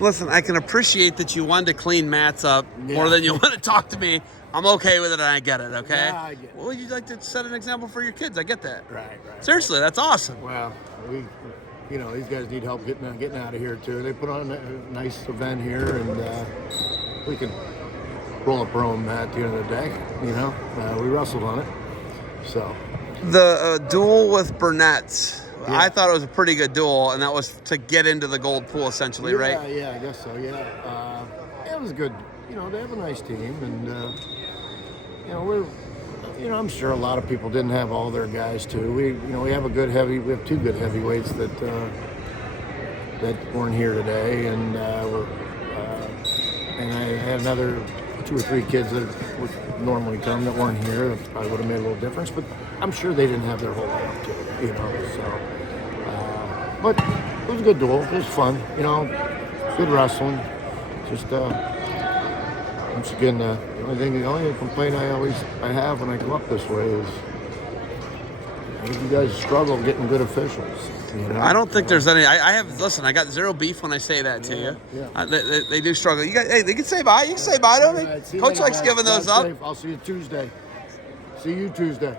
Listen, I can appreciate that you wanted to clean mats up more than you want to talk to me. I'm okay with it, and I get it, okay? Yeah, I get it. Well, you'd like to set an example for your kids. I get that. Right. Seriously, that's awesome. Well, these guys need help getting out of here too. They put on a nice event here, and we can roll up our own mat at the end of the day. We wrestled on it. So The duel with Burnett, I thought it was a pretty good duel, and that was to get into the gold pool, essentially, right? Yeah, I guess so. Yeah, it was good. They have a nice team, and I'm sure a lot of people didn't have all their guys too. We have two good heavyweights that weren't here today, and and I had another 2 or 3 kids that would normally come that weren't here. That probably would have made a little difference, but I'm sure they didn't have their whole lineup too. So. But it was a good duel. It was fun. Good wrestling. Just once again, the only complaint I have when I go up this way is I think you guys struggle getting good officials. I don't think there's any. Listen, I got zero beef when I say that to you. Yeah. They do struggle. They can say bye. You can say bye to me. Right, Coach likes giving those up. I'll see you Tuesday. See you Tuesday.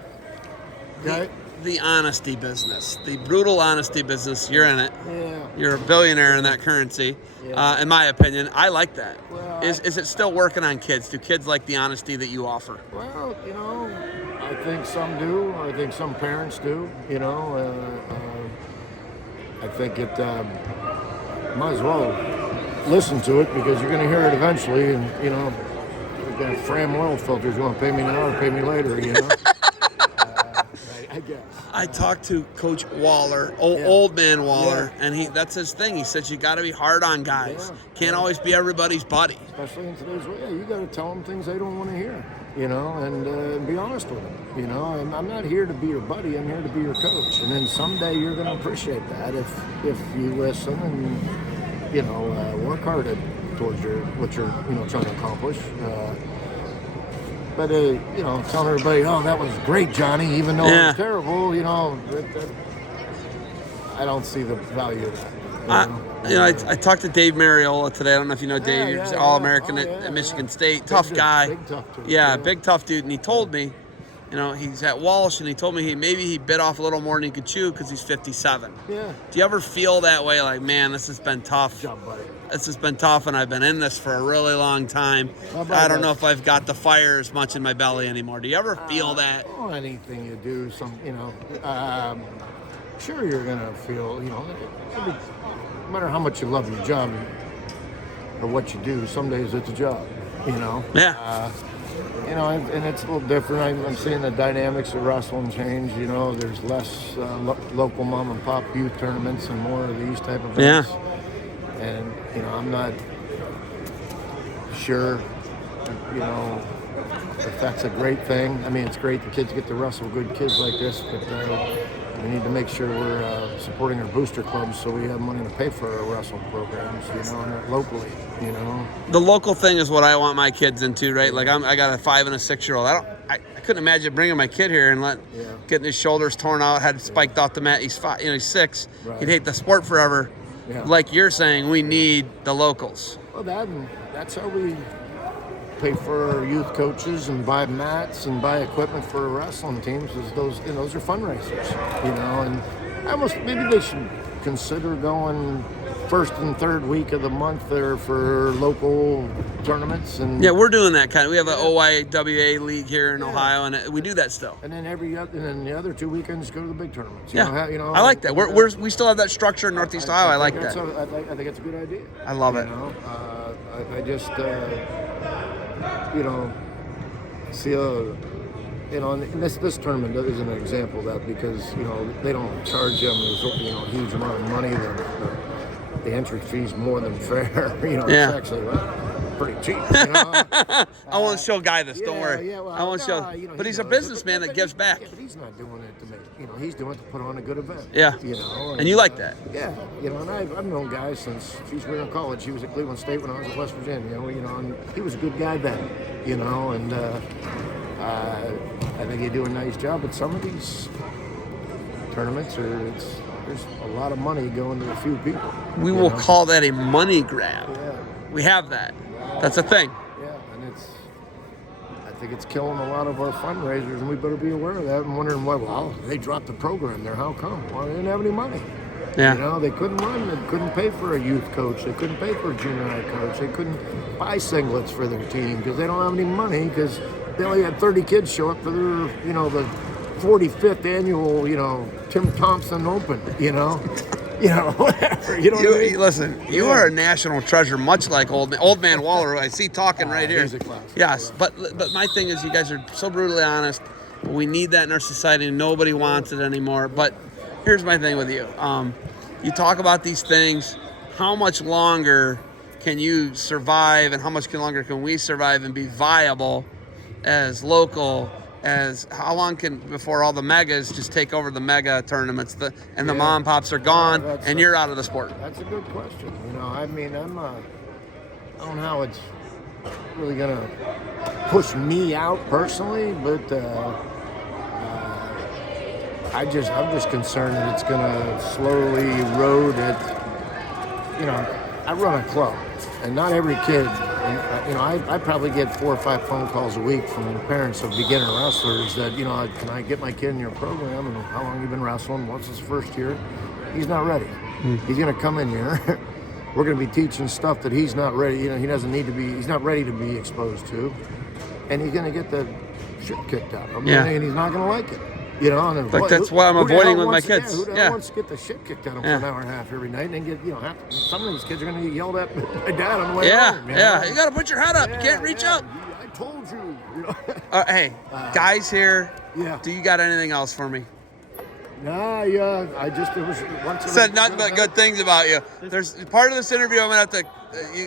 Okay? The honesty business, the brutal honesty business, you're in it. Yeah. You're a billionaire in that currency, in my opinion. I like that. Well, is it still working on kids? Do kids like the honesty that you offer? Well, I think some do. I think some parents do. I think it might as well listen to it because you're going to hear it eventually. And, we've got Fram oil filters. You want to pay me now or pay me later, I guess. I talked to Coach Waller, old man Waller, and that's his thing. He says you got to be hard on guys. Can't always be everybody's buddy. Especially in today's way, you got to tell them things they don't want to hear, and be honest with them. I'm not here to be your buddy. I'm here to be your coach. And then someday you're going to appreciate that if you listen and work hard towards what you're trying to accomplish. But, telling everybody, oh, that was great, Johnny, even though it was terrible, I don't see the value of that. I talked to Dave Mariola today. I don't know if you know Dave. He's All-American at Michigan State. Tough guy. Big tough dude. Big tough dude. And he told me, he's at Walsh, and he told me maybe he bit off a little more than he could chew because he's 57. Yeah. Do you ever feel that way, like, man, this has been tough? Good job, buddy. This has been tough, and I've been in this for a really long time. I don't know if I've got the fire as much in my belly anymore. Do you ever feel that? Well, anything you do, sure you're going to feel, no matter how much you love your job or what you do, some days it's a job, Yeah. And it's a little different. I'm seeing the dynamics of wrestling change. There's less local mom and pop youth tournaments and more of these type of events. Yeah. And, I'm not sure, if that's a great thing. I mean, it's great the kids get to wrestle good kids like this, but we need to make sure we're supporting our booster clubs so we have money to pay for our wrestling programs, locally, The local thing is what I want my kids into, right? Like I got a 5 and a 6-year-old. I couldn't imagine bringing my kid here and getting his shoulders torn out, had spiked off the mat. He's 5, he's 6. Right. He'd hate the sport forever. Yeah. Like you're saying, we need the locals. Well, that's how we pay for our youth coaches and buy mats and buy equipment for wrestling teams. Is those are fundraisers, and maybe they should consider going first and third week of the month there for local tournaments. And we're doing that kind of. We have an OYWA league here in Ohio, and we do that still. And then the other 2 weekends go to the big tournaments. I like that. We still have that structure in Northeast Ohio. I like that. I think it's a good idea. I love it. I just see and this tournament is an example of that because they don't charge them a huge amount of money. The entry fee's more than fair. It's actually pretty cheap. I want to show Guy this. Don't worry. I want to show. But he's a businessman that gives back. Yeah, but he's not doing it to make. He's doing it to put on a good event. Yeah. And you like that. Yeah. And I've known guys since we were in college. He was at Cleveland State when I was at West Virginia. And he was a good guy then. And I think they do a nice job. But some of these tournaments there's a lot of money going to a few people. We will call that a money grab. Yeah. We have that. That's a thing. Yeah, and I think it's killing a lot of our fundraisers, and we better be aware of that and wondering why. Well, they dropped the program there. How come? Well, they didn't have any money. Yeah. You know, they couldn't run. They couldn't pay for a youth coach. They couldn't pay for a junior high coach. They couldn't buy singlets for their team because they don't have any money because they only had 30 kids show up for their, the 45th annual, Tim Thompson Open, whatever. You know what I mean? Listen, you are a national treasure, much like old man Waller, who I see talking right here. He's a class. Yes, but my thing is, you guys are so brutally honest. We need that in our society, and nobody wants it anymore. But here's my thing with you. You talk about these things. How much longer can you survive, and how much longer can we survive and be viable as local? As how long before all the megas just take over the mega tournaments, the mom and pops are gone, and you're out of the sport? That's a good question. I mean, I don't know how it's really gonna push me out personally, but I'm just concerned that it's gonna slowly erode it. I run a club, and not every kid. I probably get 4 or 5 phone calls a week from parents of beginner wrestlers that, can I get my kid in your program? And how long have you been wrestling? What's his first year? He's not ready. He's going to come in here. We're going to be teaching stuff that he's not ready. He doesn't need to be. He's not ready to be exposed to, and he's going to get the shit kicked out of him, and he's not going to like it. That's why I'm avoiding with my kids. Who the hell wants to get the shit kicked out of them for an hour and a half every night, and then get, some of these kids are going to get yelled at by dad on the way home. You got to put your head up. You can't reach up. I told you. Hey, guys here. Yeah. Do you got anything else for me? Nah, it was once. Said nothing but good things about you. There's part of this interview. I'm gonna have to.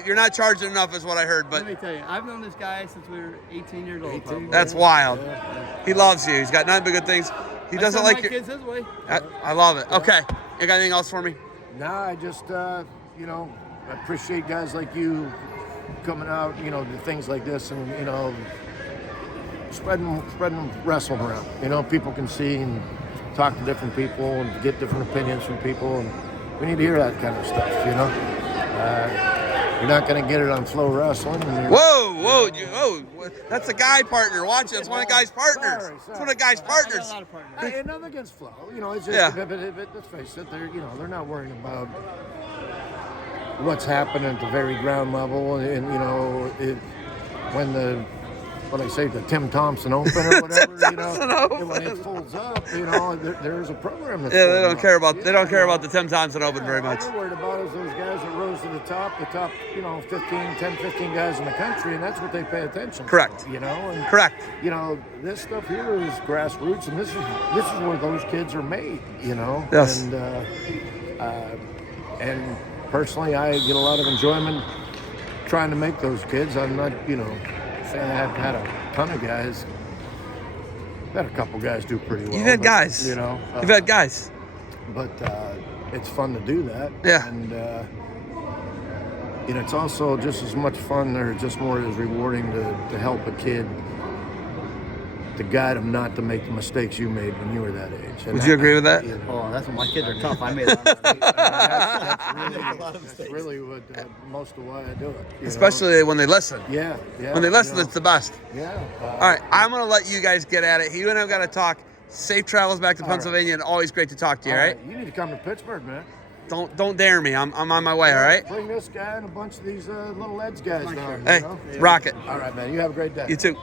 You're not charging enough, is what I heard. But let me tell you, I've known this guy since we were 18 years old. That's wild. Yeah. He loves you. He's got nothing but good things. He doesn't like your kids his way. I love it. Okay, you got anything else for me? Nah, I just I appreciate guys like you coming out. To things like this, and spreading wrestling around. People can see and talk to different people and get different opinions from people, and we need to hear that kind of stuff. You're not going to get it on Flow Wrestling. Whoa! That's a guy partner. Watch it. It's one of the guy's partners. Sorry. It's one of the guy's partners. I got a lot of partners. Hey, nothing against Flow. It's just let's face it. They're not worrying about what's happening at the very ground level, and when the. What I say, the Tim Thompson Open or whatever, when it folds up, there's a program that's they don't care about the Tim Thompson Open very much. What they're worried about is those guys that rose to the top 15 guys in the country, and that's what they pay attention Correct. to. And, Correct. This stuff here is grassroots, and this is where those kids are made. Yes. And personally, I get a lot of enjoyment trying to make those kids. I'm not, I haven't had a ton of guys. I've had a couple guys do pretty well. You've had guys. You've had guys. But it's fun to do that. Yeah. And it's also just as much fun, or just more as rewarding to help a kid, to guide them not to make the mistakes you made when you were that age. And Would you agree with that? Oh, that's when my kids are tough. I made a lot of mistakes. That's really what most of why I do it. Especially when they listen. Yeah. When they listen, it's the best. Yeah. All right, I'm going to let you guys get at it. You and I have got to talk. Safe travels back to Pennsylvania, and always great to talk to you, all right? You need to come to Pittsburgh, man. Don't dare me. I'm on my way, all right? Bring this guy and a bunch of these little Eds guys down. Hey, rock it. All right, man. You have a great day. You too.